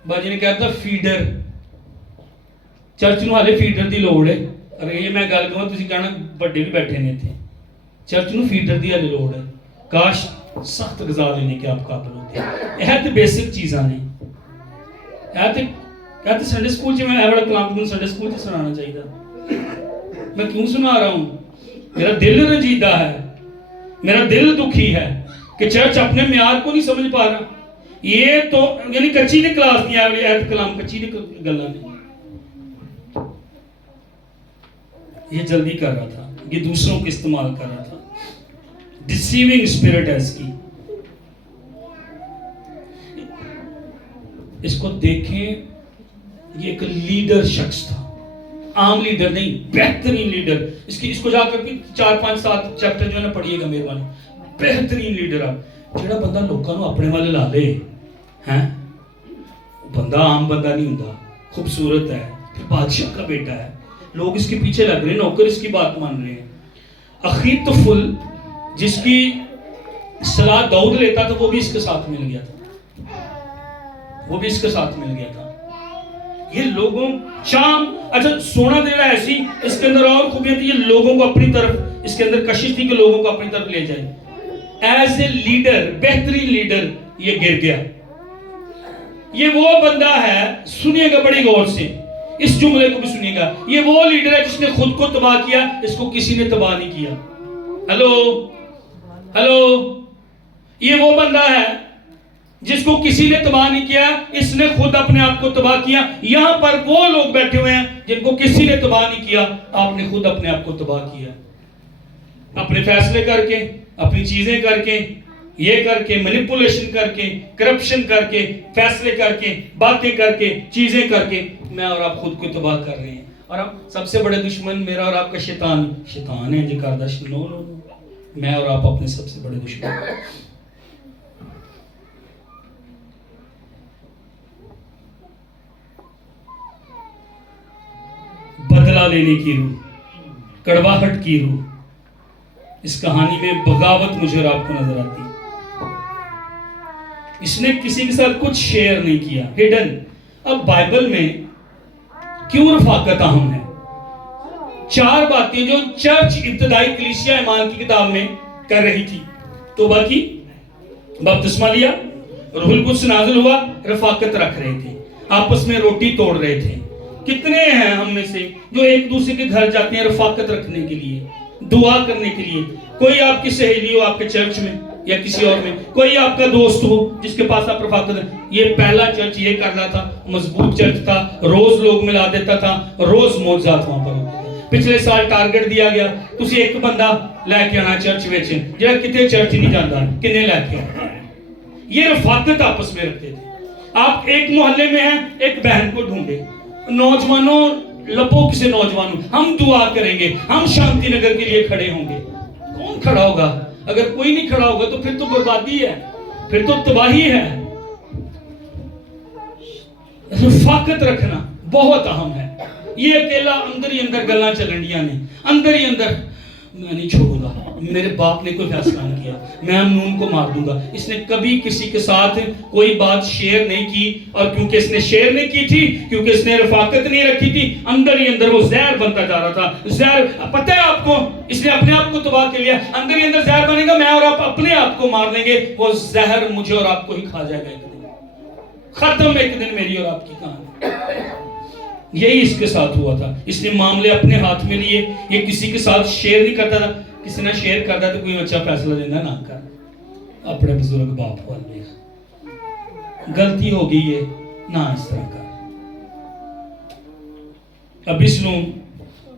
باجی نے کہا تھا فیڈر، چرچ نو ہالے فیڈر دی لوڑ ہے. اگر یہ میں گل کہوں تسی کہنا بڑے بھی بیٹھے نے تھے. چرچ نو فیڈر دی ہالے لوڑ ہے. کاش سخت غذا دینے کے آپ قابل ہوتے. یہ تو بیسک چیزاں نہیں. یہ تو سنڈے سکول میں بڑا کلام کو سنڈے سکول سنانا چاہیے. میں کیوں سنا رہا ہوں؟ میرا دل رنجیدہ ہے، میرا دل دکھی ہے کہ چرچ اپنے معیار کو نہیں سمجھ پا رہا. یہ تو یعنی کچی دی کلاس نہیں آئی، ایت کلام کچی دی گلاں نہیں. یہ جلدی کر رہا تھا، یہ دوسروں کو استعمال کر رہا تھا. ڈیسیونگ اسپرٹ ہے اس کی. اس کو دیکھیں، یہ ایک لیڈر شخص تھا، عام لیڈر نہیں، بہترین لیڈر. اس کو جا کر بھی 4-5-7 چیپٹر جو ہے نا پڑھیے گا مہربانی. بہترین لیڈر ہے جڑا بندہ لوکاں نو اپنے والے لا لے. ہیں بندہ عام بندہ نہیں ہوندا، خوبصورت ہے، پھر بادشاہ کا بیٹا ہے. لوگ اس کے پیچھے لگ رہے ہیں، نوکر اس کی بات مان رہے ہیں. اخیتوفل جس کی सलाह दाऊद लेता तो वो भी इसके साथ मिल गया था, वो भी इसके साथ मिल गया था। ये लोगों शाम, अच्छा सोना दे रहा है ऐसी, इसके अंदर और खूबियां थी, ये लोगों को अपनी तरफ, इसके अंदर कशिश थी कि लोगों को अपनी तरफ ले जाए। एज ए लीडर, बेहतरीन लीडर, ये गिर गया। ये वो बंदा है, सुनिएगा बड़ी गौर से, इस जुमले को भी सुनिएगा, ये वो लीडर है जिसने खुद को तबाह किया, इसको किसी ने तबाह नहीं किया। हेलो हेलो, ये वो बंदा है जिसको किसी ने तबाह नहीं किया, इसने खुद अपने आप को तबाह किया। यहां पर वो लोग बैठे हुए हैं जिनको किसी ने तबाह नहीं किया, आपने खुद अपने आप को तबाह किया, अपने फैसले करके, अपनी चीजें करके, ये करके, मैनिपुलेशन करके, करप्शन करके, फैसले करके, बातें करके, चीजें करके, मैं और आप खुद को तबाह कर रहे हैं। और अब सबसे बड़े दुश्मन मेरा और आपका शैतान है जी। कारदाश नो, मैं और आप अपने सबसे बड़े दुश्मन। बदला लेने की रूह, कड़वाहट की रूह, इस कहानी में बगावत मुझे और आपको नजर आती है। इसने किसी के साथ कुछ शेयर नहीं किया, हिडन। अब बाइबल में क्यों रफाकत अहम है? 4 बातें जो चर्च इब्तदाई कलीसिया ईमान की किताब में कर रही थी। तौबा की, बपतिस्मा लिया, रूहुल कुद्स नाज़िल हुआ, रफाकत रख रहे थे, आपस में रोटी तोड़ रहे थे। कितने हैं हम में से जो एक दूसरे के घर जाते हैं रफाकत रखने के लिए, दुआ करने के लिए? कोई आपकी सहेली हो आपके चर्च में या किसी और में, कोई आपका दोस्त हो जिसके पास आप रफाकत। ये पहला चर्च ये कर रहा था, मजबूत चर्च था, रोज लोग मिला देता था, रोज मौजूद वहां पर होते थे। पिछले साल टारगेट दिया गया, तुसी एक बंदा लेके आना चर्च में जो कितने चर्च नहीं जाता, किन्ने लेके आना। ये रफाकत आपस में रखते थे। आप एक मोहल्ले में हैं, एक बहन को ढूंढे, नौजवानों लपो किसे नौजवानों, हम दुआ करेंगे, हम शांति नगर के लिए खड़े होंगे। कौन खड़ा होगा? अगर कोई नहीं खड़ा होगा तो फिर तो बर्बादी है, फिर तो तबाही है। रफाकत रखना बहुत अहम है। ये अकेला अंदर ही अंदर गल्ला चलनियां ने, अंदर ही अंदर, मैं नहीं छोड़ूंगा, मेरे बाप ने कोई फैसला नहीं किया, मैं अमनून को मार दूंगा। इसने कभी किसी के साथ कोई बात शेयर नहीं की, और क्योंकि इसने शेयर नहीं की थी, क्योंकि इसने रफाकत नहीं रखी थी, अंदर ही अंदर वो जहर बनता जा रहा था। जहर, पता है आपको, इसने अपने आप को तबाह कर लिया। अंदर ही अंदर जहर बनेगा, मैं और आप अपने आप को मार देंगे, वो जहर मुझे और आपको ही खा जाएगा। एक दिन खत्म, एक दिन मेरी और आपकी कहानी। यही इसके साथ हुआ था। इसने मामले अपने हाथ में लिए, ये किसी के साथ शेयर नहीं करता था। किसी ने शेयर करता तो कोई अच्छा फैसला लेना ना कर, अपने बुजुर्ग बाप वाले, गलती हो गई है ना इस तरह का। अबिस्लोम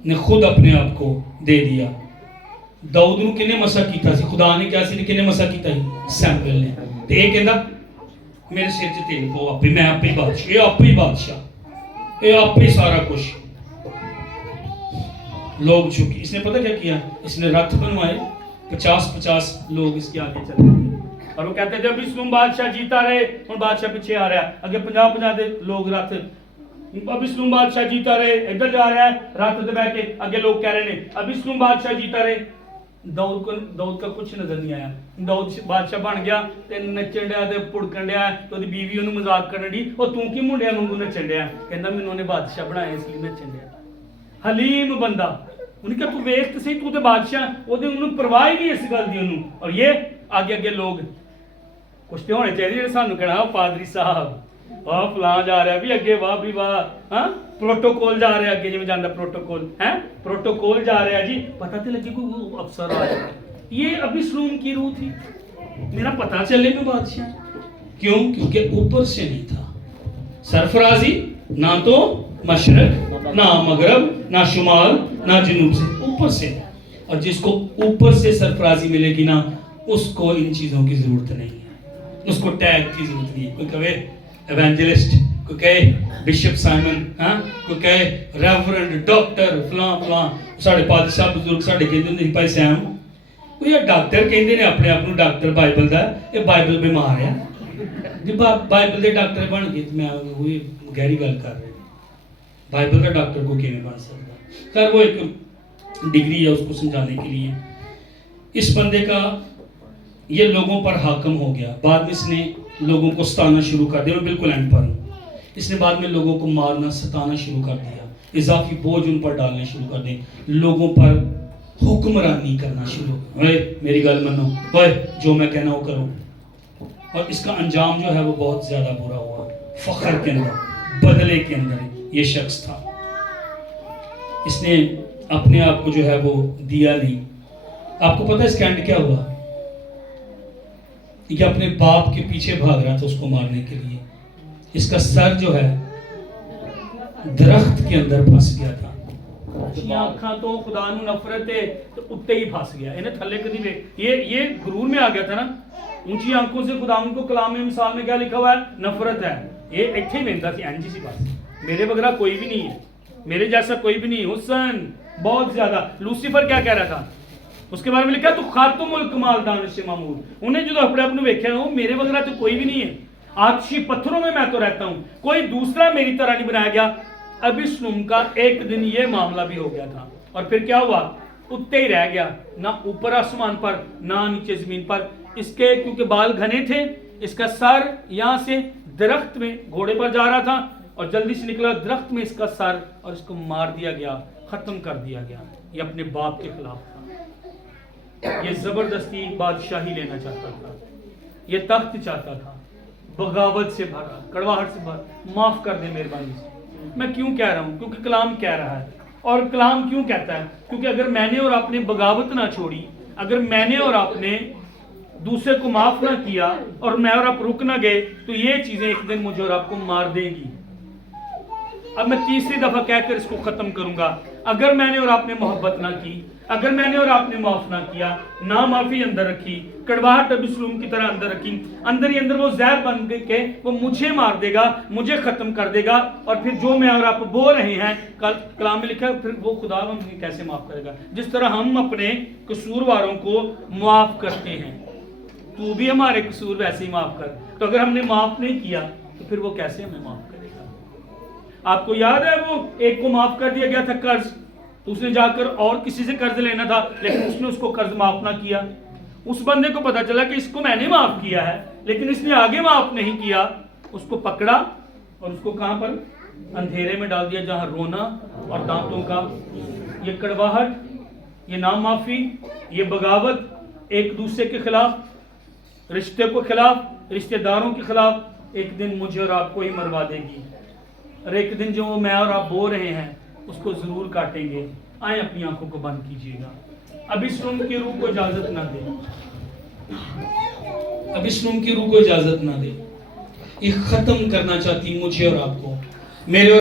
ने खुद अपने आप को दे दिया। दाऊद ਨੂੰ ਕਿਨੇ ਮਸਾ ਕੀਤਾ ਸੀ? खुदा ने ਕਿਹਾ ਸੀ ਕਿਨੇ ਮਸਾ ਕੀਤਾ ਸੀ? सैमुएल ने। ਤੇ ਇਹ ਕਹਿੰਦਾ ਮੇਰੇ ਸਿਰ 'ਚ ਤੇਲ ਪਾਓ, ਆਪੇ ਮੈਂ ਆਪੇ ਹੀ ਬਾਦਸ਼ਾਹ, ਇਹ ਆਪੇ ही बादशाह, ये आप ही सारा कुछ। लोग झुके। इसने पता क्या किया? इसने रथ बनवाए, 50-50 लोग इसके आगे चल रहे थे, और वो कहते जब अबिस्लोम बादशाह जीता रहे, और बादशाह पीछे आ रहा है, आगे 50-50 दे लोग रथ, अबिस्लोम बादशाह जीता रहे, इधर जा रहा है रथ पे बैठ के, आगे लोग कह रहे हैं अबिस्लोम बादशाह जीता रहे। दाऊद का कुछ नजर नहीं आया। दाऊद बादशाह बन गया ते नचन दिया ते पुड़कन दिया, तो ओदी बीवी ओनू मजाक करन दी, ओ तू की मुंडिया वांगू नचन दिया, कहंदा मैनू ओने बादशाह बनाया इसलिए नचन दिया। हलीम बंदा, उन्हें कहा तू वेख ते सही, तू ते बादशाह, ओदे ओनू परवाह ही नहीं इस गल दी ओनू। और ये आगे आगे लोग कुछ ते होने चाहिए जेह्ड़े सानू कहना पादरी साहब, वाह फलां जा रहा भी अगे, वाह भी वाह, हाँ प्रोटोकॉल जा रहा अगे, जिवें जांदा प्रोटोकॉल है, प्रोटोकॉल जा रहा जी, पता तो लगे कोई अफसर आ जाए। ये अबिस्लोम की रूह थी, मेरा पता चले मैं बादशाह। क्यों? क्योंकि ऊपर से नहीं था सरफराजी, ना तो मशरक, ना मगरब, ना शुमाल, ना जुनूब से, ऊपर से। और जिसको ऊपर से सरफराजी मिलेगी ना, उसको इन चीजों की जरूरत नहीं है, उसको टैग की जरूरत नहीं है। कोई कहे एवेंजलिस्ट, कोई कहे बिशप साइमन, हाँ कोई कहे रेवरेंड डॉक्टर फलां फलां, साढ़े पादशाह बुजुर्ग साढ़े कहते होंदे भाई सैम, कोई डॉक्टर कहते ने अपने आप को डॉक्टर बाइबल दा, ये बाइबल बीमार है जी, बाइबल दे डॉक्टर बन गए। मैं वही गहरी गल कर रहे, बाइबल का डॉक्टर को किवें बन सकता? खैर वो एक डिग्री है उसको समझाने के लिए। इस बंदे का یہ لوگوں پر حاکم ہو گیا. بعد میں اس نے لوگوں کو ستانا شروع کر دیا. میں بالکل اینڈ پر ہوں. اس نے بعد میں لوگوں کو مارنا ستانا شروع کر دیا. اضافی بوجھ ان پر ڈالنے شروع کر دیں. لوگوں پر حکمرانی کرنا شروع. اوے میری گل منو, اوے جو میں کہنا وہ کرو. اور اس کا انجام جو ہے وہ بہت زیادہ برا ہوا. فخر کے اندر, بدلے کے اندر یہ شخص تھا. اس نے اپنے آپ کو جو ہے وہ دیا نہیں. آپ کو پتہ ہے اس کا اینڈ کیا ہوا؟ یہ اپنے باپ کے پیچھے بھاگ رہا تھا اس کو مارنے کے لیے. اس کا سر جو ہے درخت کے اندر پھنس گیا تھا. آنکھاں تو خدا نو نفرت ہے تو اتے ہی پھنس گیا. انہیں تھلے کدی وے یہ غرور میں آ گیا تھا نا. اونچی آنکھوں سے خدا ان کو کلام مثال میں کیا لکھا ہوا ہے؟ نفرت ہے. یہ ایتھے ہی ویندا سی اینجی سی بس. میرے بغیر کوئی بھی نہیں ہے, میرے جیسا کوئی بھی نہیں. حسن بہت زیادہ. لوسیفر کیا کہہ رہا تھا؟ اس کے بارے میں لکھا تو خاتم الکمال دانش معمول. انہیں جو اپنے آپ نے ویکھیا وہ میرے بغیر تو کوئی بھی نہیں ہے. آتشی پتھروں میں تو رہتا ہوں, کوئی دوسرا میری طرح نہیں بنایا گیا. ابیسلم کا ایک دن یہ معاملہ بھی ہو گیا تھا. اور پھر کیا ہوا؟ اتے ہی رہ گیا, نہ اوپر آسمان پر نہ نیچے زمین پر. اس کے کیونکہ بال گھنے تھے, اس کا سر یہاں سے درخت میں گھوڑے پر جا رہا تھا اور جلدی سے نکلا درخت میں اس کا سر, اور اس کو مار دیا گیا, ختم کر دیا گیا. یہ اپنے باپ کے خلاف تھا. یہ زبردستی بادشاہی لینا چاہتا تھا, یہ تخت چاہتا تھا. بغاوت سے بھرا, کڑواہٹ سے بھرا. معاف کر دیں مہربانی سے. میں کیوں کہہ رہا ہوں؟ کیونکہ کلام کہہ رہا ہے. اور کلام کیوں کہتا ہے؟ کیونکہ اگر میں نے اور آپ نے بغاوت نہ چھوڑی, اگر میں نے اور آپ نے دوسرے کو معاف نہ کیا اور میں اور آپ رک نہ گئے, تو یہ چیزیں ایک دن مجھے اور آپ کو مار دیں گی. اب میں تیسری دفعہ کہہ کر اس کو ختم کروں گا. اگر میں نے اور آپ نے محبت نہ کی, اگر میں نے اور آپ نے معاف نہ کیا, نہ معافی اندر رکھی, کڑواہٹ ابیسلم کی طرح اندر رکھی, اندر ہی اندر وہ زہر بن کے وہ مجھے مار دے گا, مجھے ختم کر دے گا. اور پھر جو میں اور آپ بول رہے ہیں, کلام میں لکھا ہے, پھر وہ خدا ہمیں کیسے معاف کرے گا؟ جس طرح ہم اپنے قصورواروں کو معاف کرتے ہیں, تو بھی ہمارے قصور ویسے ہی معاف کر. تو اگر ہم نے معاف نہیں کیا تو پھر وہ کیسے ہمیں معاف کرے گا؟ آپ کو یاد ہے وہ ایک کو معاف کر دیا گیا تھا قرض, تو اس نے جا کر اور کسی سے قرض لینا تھا, لیکن اس نے اس کو قرض معاف نہ کیا. اس بندے کو پتا چلا کہ اس کو میں نے معاف کیا ہے, لیکن اس نے آگے معاف نہیں کیا. اس کو پکڑا اور اس کو کہاں پر؟ اندھیرے میں ڈال دیا, جہاں رونا اور دانتوں کا, یہ کڑواہٹ, یہ نامعافی, یہ بغاوت ایک دوسرے کے خلاف, رشتے کو خلاف, رشتہ داروں کے خلاف, ایک دن مجھے اور آپ کو ہی مروا دے گی. اور ایک دن جو میں اور آپ بو رہے ہیں اس کو ضرور کاٹیں گے. آئیں اپنی آنکھوں کو بند کیجئے گا. ابیسلم کی روح کو اجازت نہ دے, ابیسلم کی روح کو اجازت نہ دے. یہ ختم کرنا چاہتی مجھے اور آپ کو, میرے